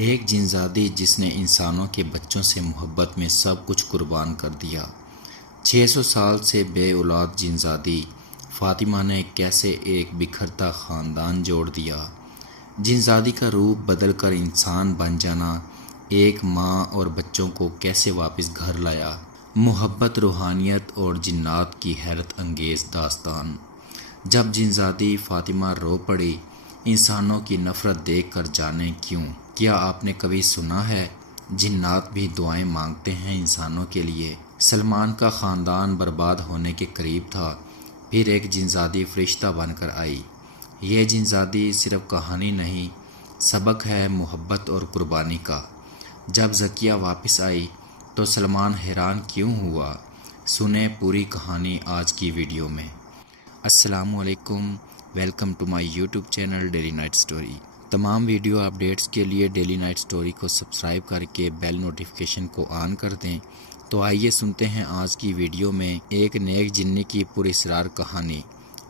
ایک جنزادی جس نے انسانوں کے بچوں سے محبت میں سب کچھ قربان کر دیا۔ 600 سال سے بے اولاد جنزادی فاطمہ نے کیسے ایک بکھرتا خاندان جوڑ دیا۔ جنزادی کا روپ بدل کر انسان بن جانا ایک ماں اور بچوں کو کیسے واپس گھر لایا۔ محبت، روحانیت اور جنات کی حیرت انگیز داستان۔ جب جنزادی فاطمہ رو پڑی، انسانوں کی نفرت دیکھ کر جانے کیوں۔ کیا آپ نے کبھی سنا ہے جنات بھی دعائیں مانگتے ہیں انسانوں کے لیے؟ سلمان کا خاندان برباد ہونے کے قریب تھا، پھر ایک جنزادی فرشتہ بن کر آئی۔ یہ جنزادی صرف کہانی نہیں، سبق ہے محبت اور قربانی کا۔ جب زکیہ واپس آئی تو سلمان حیران کیوں ہوا؟ سنیں پوری کہانی آج کی ویڈیو میں۔ السلام علیکم، welcome to my YouTube channel daily night story. تمام ویڈیو اپڈیٹس کے لیے ڈیلی نائٹ سٹوری کو سبسکرائب کر کے بیل نوٹیفیکیشن کو آن کر دیں۔ تو آئیے سنتے ہیں آج کی ویڈیو میں ایک نیک جنی کی پراسرار کہانی۔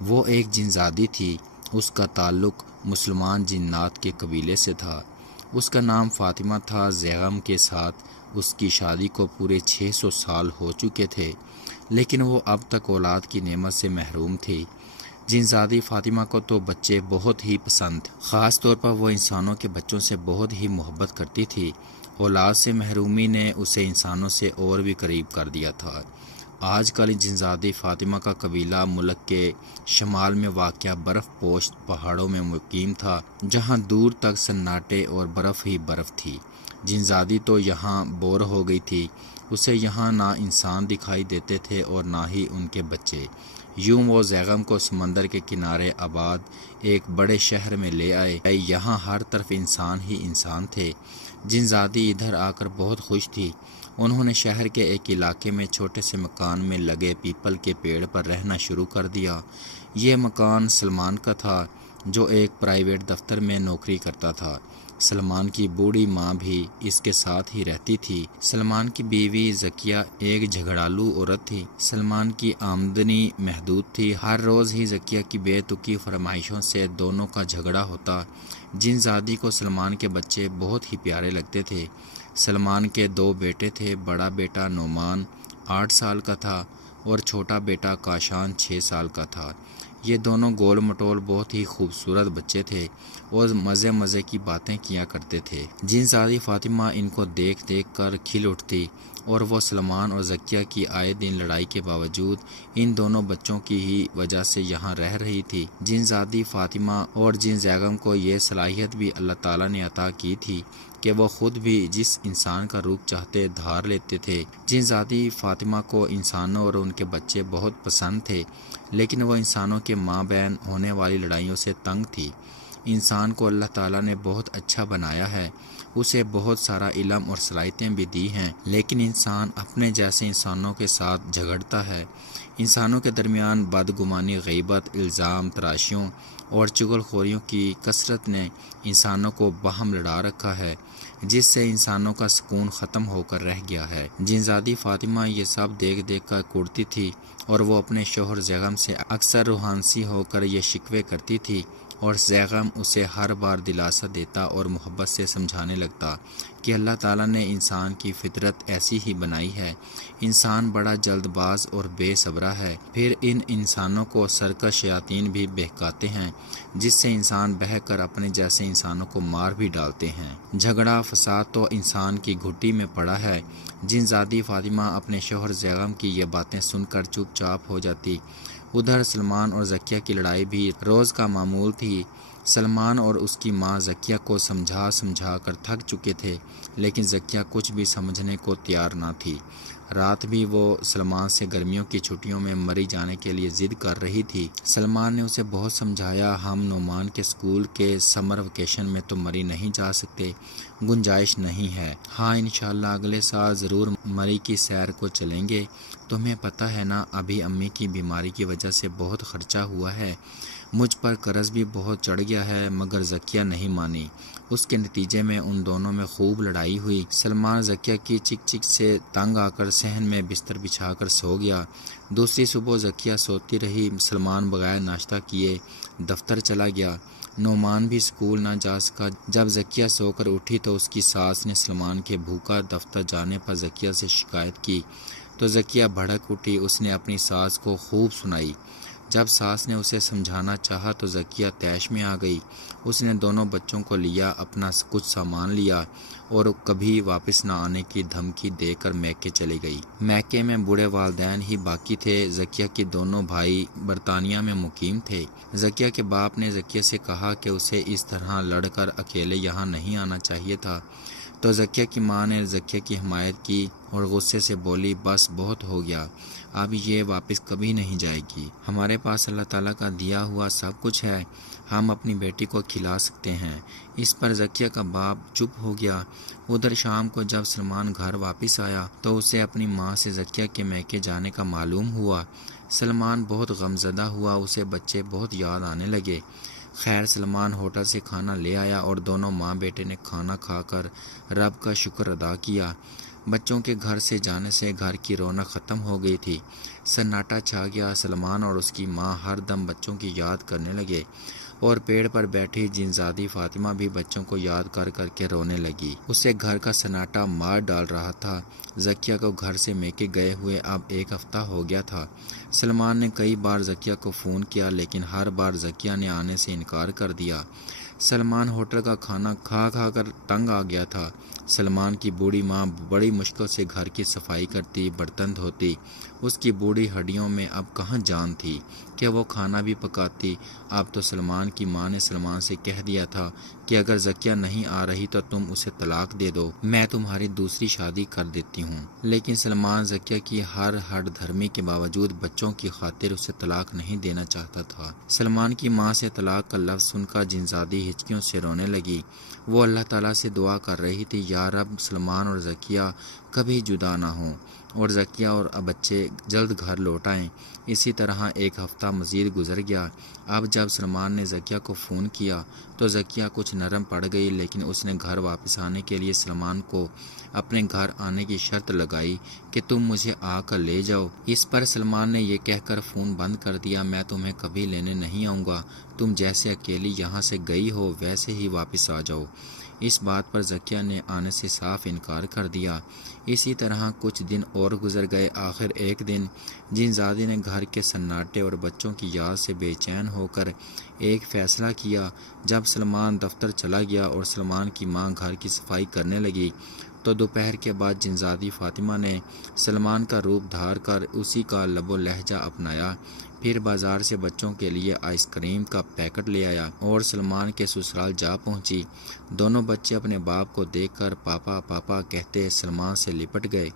وہ ایک جنزادی تھی، اس کا تعلق مسلمان جنات کے قبیلے سے تھا۔ اس کا نام فاطمہ تھا۔ زیغم کے ساتھ اس کی شادی کو پورے 600 سال ہو چکے تھے، لیکن وہ اب تک اولاد کی نعمت سے محروم تھی۔ جنزادی فاطمہ کو تو بچے بہت ہی پسند، خاص طور پر وہ انسانوں کے بچوں سے بہت ہی محبت کرتی تھی۔ اولاد سے محرومی نے اسے انسانوں سے اور بھی قریب کر دیا تھا۔ آج کل جنزادی فاطمہ کا قبیلہ ملک کے شمال میں واقع برف پوش پہاڑوں میں مقیم تھا، جہاں دور تک سناٹے اور برف ہی برف تھی۔ جنزادی تو یہاں بور ہو گئی تھی، اسے یہاں نہ انسان دکھائی دیتے تھے اور نہ ہی ان کے بچے۔ یوں وہ زیغم کو سمندر کے کنارے آباد ایک بڑے شہر میں لے آئے۔ یہاں ہر طرف انسان ہی انسان تھے۔ جنزادی ادھر آ کر بہت خوش تھی۔ انہوں نے شہر کے ایک علاقے میں چھوٹے سے مکان میں لگے پیپل کے پیڑ پر رہنا شروع کر دیا۔ یہ مکان سلمان کا تھا، جو ایک پرائیویٹ دفتر میں نوکری کرتا تھا۔ سلمان کی بوڑھی ماں بھی اس کے ساتھ ہی رہتی تھی۔ سلمان کی بیوی زکیہ ایک جھگڑالو عورت تھی۔ سلمان کی آمدنی محدود تھی، ہر روز ہی زکیہ کی بے تکی فرمائشوں سے دونوں کا جھگڑا ہوتا۔ جنزادی کو سلمان کے بچے بہت ہی پیارے لگتے تھے۔ سلمان کے 2 بیٹے تھے، بڑا بیٹا نعمان 8 سال کا تھا اور چھوٹا بیٹا کاشان 6 سال کا تھا۔ یہ دونوں گول مٹول بہت ہی خوبصورت بچے تھے اور مزے کی باتیں کیا کرتے تھے۔ جنزادی فاطمہ ان کو دیکھ کر کھل اٹھتی اور وہ سلمان اور زکیہ کی آئے دن لڑائی کے باوجود ان دونوں بچوں کی ہی وجہ سے یہاں رہ رہی تھی۔ جنزادی فاطمہ اور جن زیغم کو یہ صلاحیت بھی اللہ تعالیٰ نے عطا کی تھی کہ وہ خود بھی جس انسان کا روپ چاہتے دھار لیتے تھے۔ جنزادی فاطمہ کو انسانوں اور ان کے بچے بہت پسند تھے، لیکن وہ انسانوں کے ماں بہن ہونے والی لڑائیوں سے تنگ تھی۔ انسان کو اللہ تعالیٰ نے بہت اچھا بنایا ہے، اسے بہت سارا علم اور صلاحیتیں بھی دی ہیں، لیکن انسان اپنے جیسے انسانوں کے ساتھ جھگڑتا ہے۔ انسانوں کے درمیان بدگمانی، غیبت، الزام تراشیوں اور چغل خوریوں کی کثرت نے انسانوں کو باہم لڑا رکھا ہے، جس سے انسانوں کا سکون ختم ہو کر رہ گیا ہے۔ جنزادی فاطمہ یہ سب دیکھ کر کڑتی تھی اور وہ اپنے شوہر زیغم سے اکثر روحانسی ہو کر یہ شکوے کرتی تھی، اور زیغم اسے ہر بار دلاسا دیتا اور محبت سے سمجھانے لگتا کہ اللہ تعالیٰ نے انسان کی فطرت ایسی ہی بنائی ہے، انسان بڑا جلد باز اور بے صبرا ہے۔ پھر ان انسانوں کو سرکش شیاطین بھی بہکاتے ہیں، جس سے انسان بہہ کر اپنے جیسے انسانوں کو مار بھی ڈالتے ہیں۔ جھگڑا فساد تو انسان کی گھٹی میں پڑا ہے۔ جنزادی فاطمہ اپنے شوہر زیغم کی یہ باتیں سن کر چپ چاپ ہو جاتی۔ ادھر سلمان اور زکیہ کی لڑائی بھی روز کا معمول تھی۔ سلمان اور اس کی ماں زکیہ کو سمجھا کر تھک چکے تھے، لیکن زکیہ کچھ بھی سمجھنے کو تیار نہ تھی۔ رات بھی وہ سلمان سے گرمیوں کی چھٹیوں میں مری جانے کے لیے ضد کر رہی تھی۔ سلمان نے اسے بہت سمجھایا، ہم نعمان کے اسکول کے سمر ویکیشن میں تو مری نہیں جا سکتے، گنجائش نہیں ہے۔ ہاں انشاءاللہ اگلے سال ضرور مری کی سیر کو چلیں گے۔ تمہیں پتہ ہے نا، ابھی امی کی بیماری کی وجہ سے بہت خرچہ ہوا ہے، مجھ پر قرض بھی بہت چڑھ گیا ہے۔ مگر زکیہ نہیں مانی، اس کے نتیجے میں ان دونوں میں خوب لڑائی ہوئی۔ سلمان زکیہ کی چک چک سے تنگ آ کر صحن میں بستر بچھا کر سو گیا۔ دوسری صبح زکیہ سوتی رہی۔ سلمان بغیر ناشتہ کیے دفتر چلا گیا۔ نعمان بھی اسکول نہ جا سکا۔ جب زکیہ سو کر اٹھی تو اس کی ساس نے سلمان کے بھوکا دفتر جانے پر زکیہ سے شکایت کی تو زکیہ بھڑک اٹھی۔ اس نے اپنی ساس کو خوب سنائی۔ جب ساس نے اسے سمجھانا چاہا تو زکیہ طیش میں آ گئی۔ اس نے دونوں بچوں کو لیا، اپنا کچھ سامان لیا اور کبھی واپس نہ آنے کی دھمکی دے کر میکے چلی گئی۔ میکے میں بوڑھے والدین ہی باقی تھے۔ زکیہ کے دونوں بھائی برطانیہ میں مقیم تھے۔ زکیہ کے باپ نے زکیہ سے کہا کہ اسے اس طرح لڑ کر اکیلے یہاں نہیں آنا چاہیے تھا، تو زکیہ کی ماں نے زکیہ کی حمایت کی اور غصے سے بولی، بس بہت ہو گیا، اب یہ واپس کبھی نہیں جائے گی۔ ہمارے پاس اللہ تعالیٰ کا دیا ہوا سب کچھ ہے، ہم اپنی بیٹی کو کھلا سکتے ہیں۔ اس پر زکیہ کا باپ چپ ہو گیا۔ ادھر شام کو جب سلمان گھر واپس آیا تو اسے اپنی ماں سے زکیہ کے میکے جانے کا معلوم ہوا۔ سلمان بہت غمزدہ ہوا، اسے بچے بہت یاد آنے لگے۔ خیر سلمان ہوٹل سے کھانا لے آیا اور دونوں ماں بیٹے نے کھانا کھا کر رب کا شکر ادا کیا۔ بچوں کے گھر سے جانے سے گھر کی رونق ختم ہو گئی تھی۔ سناٹا چھا گیا۔ سلمان اور اس کی ماں ہر دم بچوں کی یاد کرنے لگے اور پیڑ پر بیٹھی جنزادی فاطمہ بھی بچوں کو یاد کر کر کے رونے لگی۔ اسے گھر کا سناٹا مار ڈال رہا تھا۔ زکیہ کو گھر سے میکے گئے ہوئے اب 1 ہفتہ ہو گیا تھا۔ سلمان نے کئی بار زکیہ کو فون کیا لیکن ہر بار زکیہ نے آنے سے انکار کر دیا۔ سلمان ہوٹل کا کھانا کھا کھا کر تنگ آ گیا تھا۔ سلمان کی بوڑھی ماں بڑی مشکل سے گھر کی صفائی کرتی، برتن دھوتی۔ اس کی بوڑھی ہڈیوں میں اب کہاں جان تھی کہ وہ کھانا بھی پکاتی۔ اب تو سلمان کی ماں نے سلمان سے کہہ دیا تھا کہ اگر زکیہ نہیں آ رہی تو تم اسے طلاق دے دو، میں تمہاری دوسری شادی کر دیتی ہوں۔ لیکن سلمان زکیہ کی ہر ہٹ دھرمی کے باوجود بچوں کی خاطر اسے طلاق نہیں دینا چاہتا تھا۔ سلمان کی ماں سے طلاق کا لفظ سن کر جنزادی ہچکیوں سے رونے لگی۔ وہ اللہ تعالیٰ سے دعا کر رہی تھی، یا رب سلمان اور زکیہ کبھی جدا نہ ہوں اور زکیہ اور بچے جلد گھر لوٹ آئیں۔ اسی طرح 1 ہفتہ مزید گزر گیا۔ اب جب سلمان نے زکیہ کو فون کیا تو زکیہ کچھ نرم پڑ گئی، لیکن اس نے گھر واپس آنے کے لیے سلمان کو اپنے گھر آنے کی شرط لگائی کہ تم مجھے آ کر لے جاؤ۔ اس پر سلمان نے یہ کہہ کر فون بند کر دیا، میں تمہیں کبھی لینے نہیں آؤں گا، تم جیسے اکیلی یہاں سے گئی ہو ویسے ہی واپس آ جاؤ۔ اس بات پر زکیہ نے آنے سے صاف انکار کر دیا۔ اسی طرح کچھ دن اور گزر گئے۔ آخر ایک دن جنزادی نے گھر کے سناٹے اور بچوں کی یاد سے بے چین ہو کر ایک فیصلہ کیا۔ جب سلمان دفتر چلا گیا اور سلمان کی ماں گھر کی صفائی کرنے لگی تو دوپہر کے بعد جنزادی فاطمہ نے سلمان کا روپ دھار کر اسی کا لب و لہجہ اپنایا، پھر بازار سے بچوں کے لیے آئس کریم کا پیکٹ لے آیا اور سلمان کے سسرال جا پہنچی۔ دونوں بچے اپنے باپ کو دیکھ کر پاپا پاپا کہتے سلمان سے لپٹ گئے۔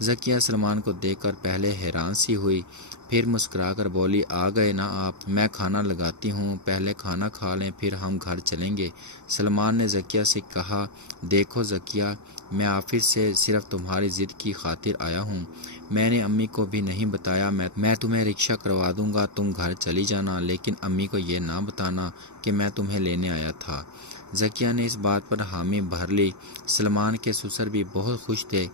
زکیہ سلمان کو دیکھ کر پہلے حیران سی ہوئی، پھر مسکرا کر بولی، آ گئے نا آپ، میں کھانا لگاتی ہوں، پہلے کھانا کھا لیں پھر ہم گھر چلیں گے۔ سلمان نے زکیہ سے کہا، دیکھو زکیہ، میں آفس سے صرف تمہاری ضد کی خاطر آیا ہوں، میں نے امی کو بھی نہیں بتایا، میں تمہیں رکشہ کروا دوں گا، تم گھر چلی جانا، لیکن امی کو یہ نہ بتانا کہ میں تمہیں لینے آیا تھا۔ زکیہ نے اس بات پر حامی بھر لی۔ سلمان کے سسر بھی بہت خوش تھے۔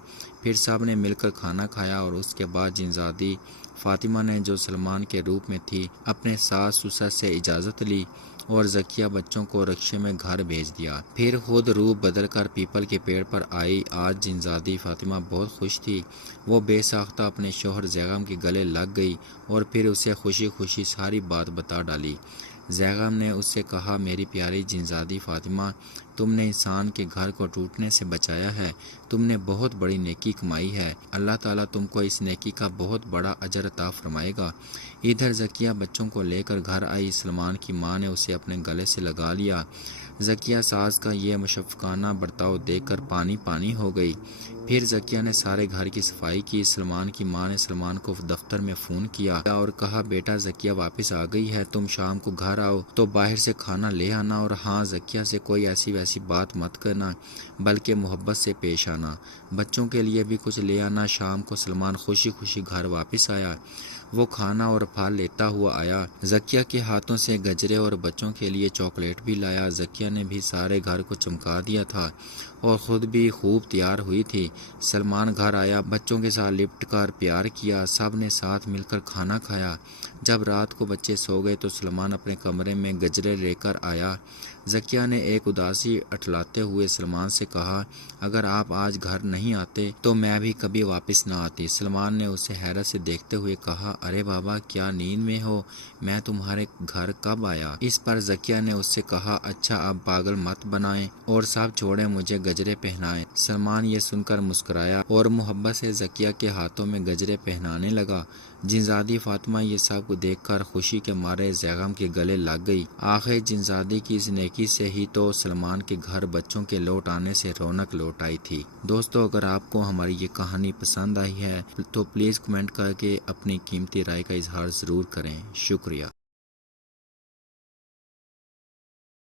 پھر سب نے مل کر کھانا کھایا اور اس کے بعد جنزادی فاطمہ نے، جو سلمان کے روپ میں تھی، اپنے ساس سسر سے اجازت لی اور زکیہ بچوں کو رکشے میں گھر بھیج دیا۔ پھر خود روپ بدل کر پیپل کے پیڑ پر آئی۔ آج جنزادی فاطمہ بہت خوش تھی۔ وہ بے ساختہ اپنے شوہر زیغم کے گلے لگ گئی اور پھر اسے خوشی خوشی ساری بات بتا ڈالی۔ زیغم نے اس سے کہا، میری پیاری جنزادی فاطمہ، تم نے انسان کے گھر کو ٹوٹنے سے بچایا ہے، تم نے بہت بڑی نیکی کمائی ہے، اللہ تعالیٰ تم کو اس نیکی کا بہت بڑا اجر عطا فرمائے گا۔ ادھر زکیہ بچوں کو لے کر گھر آئی۔ سلمان کی ماں نے اسے اپنے گلے سے لگا لیا۔ زکیہ ساس کا یہ مشفقانہ برتاؤ دیکھ کر پانی پانی ہو گئی۔ پھر زکیہ نے سارے گھر کی صفائی کی۔ سلمان کی ماں نے سلمان کو دفتر میں فون کیا اور کہا، بیٹا زکیہ واپس آ گئی ہے، تم شام کو گھر آؤ تو باہر سے کھانا لے آنا، اور ہاں زکیہ سے کوئی ایسی ویسی بات مت کرنا بلکہ محبت سے پیش آنا، بچوں کے لیے بھی کچھ لے آنا۔ شام کو سلمان خوشی خوشی گھر واپس آیا۔ وہ کھانا اور پھل لیتا ہوا آیا۔ زکیہ کے ہاتھوں سے گجرے اور بچوں کے لیے چاکلیٹ بھی لایا۔ زکیہ نے بھی سارے گھر کو چمکا دیا تھا اور خود بھی خوب تیار ہوئی تھی۔ سلمان گھر آیا، بچوں کے ساتھ لپٹ کر پیار کیا، سب نے ساتھ مل کر کھانا کھایا۔ جب رات کو بچے سو گئے تو سلمان اپنے کمرے میں گجرے لے کر آیا۔ زکیہ نے ایک اداسی اٹھلاتے ہوئے سلمان سے کہا، اگر آپ آج گھر نہیں آتے تو میں بھی کبھی واپس نہ آتی۔ سلمان نے اسے حیرت سے دیکھتے ہوئے کہا، ارے بابا، کیا نیند میں ہو؟ میں تمہارے گھر کب آیا؟ اس پر زکیہ نے اس سے کہا، اچھا اب پاگل مت بنائیں اور سب چھوڑیں، مجھے گجرے پہنائیں۔ سلمان یہ سن کر مسکرایا اور محبت سے زکیہ کے ہاتھوں میں گجرے پہنانے لگا۔ جنزادی فاطمہ یہ سب دیکھ کر خوشی کے مارے زیغم کے گلے لگ گئی۔ آخر جنزادی کی اس نیکی سے ہی تو سلمان کے گھر بچوں کے لوٹ آنے سے رونق لوٹ آئی تھی۔ دوستو، اگر آپ کو ہماری یہ کہانی پسند آئی ہے تو پلیز کمنٹ کر کے اپنی قیمتی رائے کا اظہار ضرور کریں۔ شکریہ۔